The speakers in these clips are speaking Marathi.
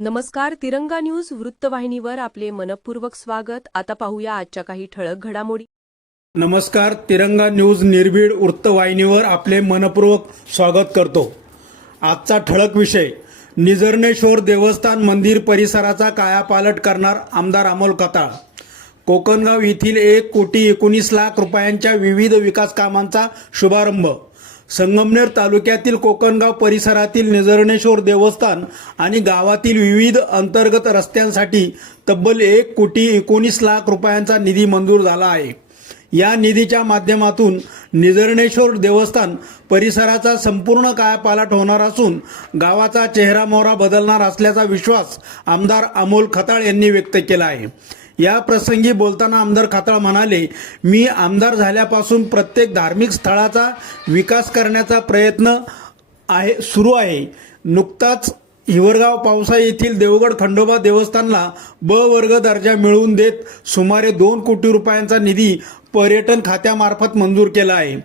नमस्कार तिरंगा न्यूज वृत्तवाहिनीवर आपले मनपूर्वक स्वागत. आता पाहूया आजच्या काही ठळक घडामोडी. नमस्कार तिरंगा न्यूज निर्भीड वृत्तवाहिनीवर आपले मनपूर्वक स्वागत करतो. आजचा ठळक विषय निझर्णेश्वर देवस्थान मंदिर परिसराचा कायापालट करणार आमदार अमोल कताळ. कोकणगाव येथील एक कोटी एकोणीस लाख रुपयांच्या विविध विकास कामांचा शुभारंभ. संगमनेर तालुक्यातील कोकणगाव परिसरातील निझरणेश्वर देवस्थान आणि गावातील विविध अंतर्गत रस्त्यांसाठी तब्बल एक कोटी एकोणीस लाख रुपयांचा निधी मंजूर झाला आहे. या निधीच्या माध्यमातून निझरणेश्वर देवस्थान परिसराचा संपूर्ण कायापालट होणार असून गावाचा चेहरा मोहरा बदलणार असल्याचा विश्वास आमदार अमोल खताळ यांनी व्यक्त केला आहे. या प्रसंगी बोलताना आमदार खाताळ म्हणाले मी आमदार झाल्यापासून प्रत्येक धार्मिक स्थळाचा विकास करण्याचा प्रयत्न आहे सुरू आहे. नुकताच हिवरगाव पावसा येथील देवगड खंडोबा देवस्थानला ब वर्ग दर्जा मिळवून देत सुमारे दोन कोटी रुपयांचा निधी पर्यटन खात्यामार्फत मंजूर केला आहे.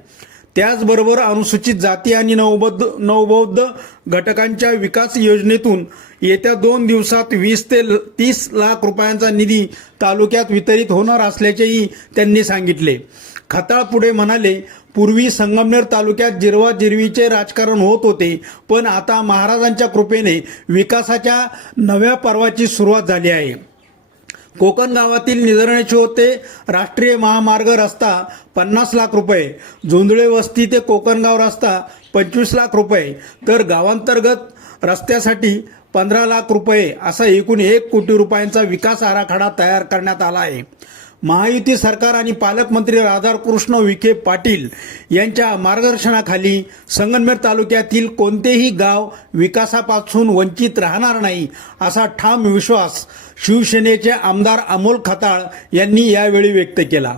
त्याचबरोबर अनुसूचित जाती आणि नवबद्ध नवबौद्ध घटकांच्या विकास योजनेतून येत्या दोन दिवसात वीस ते ल- तीस लाख रुपयांचा निधी तालुक्यात वितरित होणार असल्याचेही त्यांनी सांगितले. खताळ पुढे म्हणाले पूर्वी संगमनेर तालुक्यात जिरवा जिरवीचे राजकारण होत होते पण आता महाराजांच्या कृपेने विकासाच्या नव्या पर्वाची सुरुवात झाली आहे. कोकण गावातील निधरणेश्वर होते. राष्ट्रीय महामार्ग रस्ता पन्नास लाख रुपये. झोंधळे वस्ती ते कोकणगाव रस्ता पंचवीस लाख रुपये. तर गावांतर्गत रस्त्यासाठी पंधरा लाख रुपये. असा एकूण एक कोटी रुपयांचा विकास आराखडा तयार करण्यात आला आहे. महायुती सरकार आणि पालकमंत्री राधाकृष्ण विखे पाटील यांच्या मार्गदर्शनाखाली संगमनेर तालुक्यातील कोणतेही गाव विकासापासून वंचित राहणार नाही असा ठाम विश्वास शिवसेनेचे आमदार अमोल खताळ यांनी यावेळी व्यक्त केला.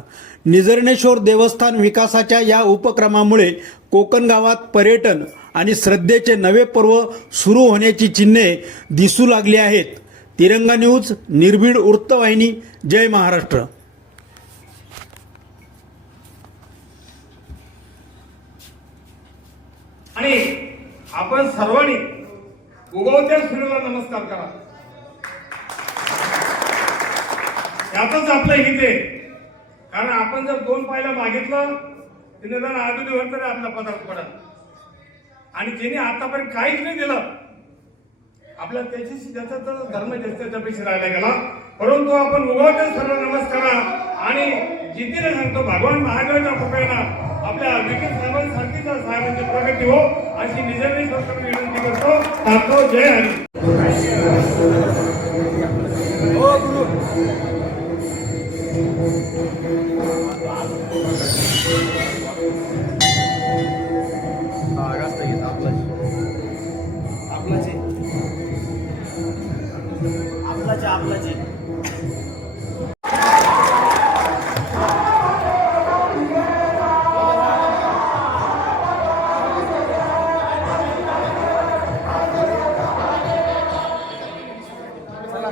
निझर्णेश्वर देवस्थान विकासाच्या या उपक्रमामुळे कोकण गावात पर्यटन आणि श्रद्धेचे नवे पर्व सुरू होण्याची चिन्हे दिसू लागली आहेत. तिरंगा न्यूज निर्भीड वृत्तवाहिनी जय महाराष्ट्र. आणि आपण सर्वांनी उगवत्या सूर्याला नमस्कार करा. त्यातच आपलं हित आहे. कारण आपण जर दोन पायला मागितलं जर निदान आधुनिक तरी आपला पदार्थ पडत आणि जिने आतापर्यंत काहीच नाही दिलं आपल्या त्याच्याशी ज्याचा तर धर्म जास्त त्यापेक्षा राहिला गेला. परंतु आपण उगवत्या सर्व नमस्कारा आणि जितीने सांगतो भगवान महादेवाच्या कृपेनं आपल्या विकेट साहेबांसारखीच साहेबांची प्रगती हो अशी निजामी सरकारने विनंती करतो. टाकतो जय हरी. आपलाचे.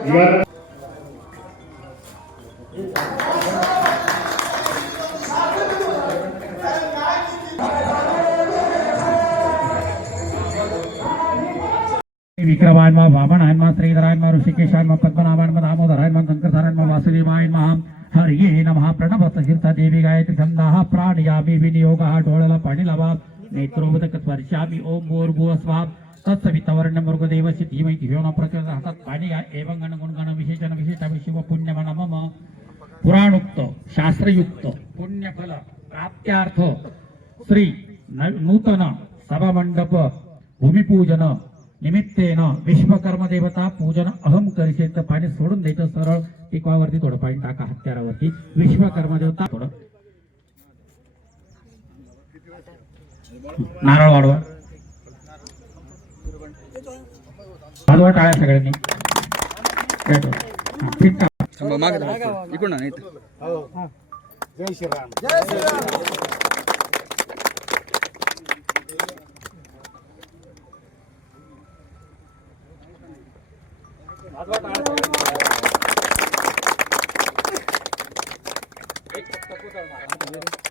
आपलाचे विक्रमायन्मा वामनायन्मा श्रीधरायन्मा ऋषिकेशायन्मा पद्मनाभायन्मा दामोदरायन्मा शंकरधारायन्मा वासुदेवायन्मा हरिये नमः प्रणवत सहिता देवी गायत्री छंदाः प्राणयामी विनियोगः डोळ्याला पाणी लावा नेत्रोबदक स्पर्शामी ओम भूर्भुव स्वाहा तत्सवितवर्ण मृगदेवस्य धीमहि धियो न प्रचोद हातात पाणी एवं गण गुणगण विशेषण विशेषामि शिव पुण्यमन मम। पुराणुक्त शास्त्रयुक्त पुण्यफल प्राप्त्यार्थ श्री नूतन सभामंडप भूमिपूजन निमित्तेन विश्वकर्म देवता पूजन अहम करिसेत पाणी सोडून द्यायचं सरळ टिकवावरती थोडं पाणी टाका हत्यारावरती। विश्वकर्म देवता थोडं नारळ वाढवा. वाढवा टाळ्या सगळ्यांनी. हा, थांबा. इकडून. तेच तेच नाही नवीन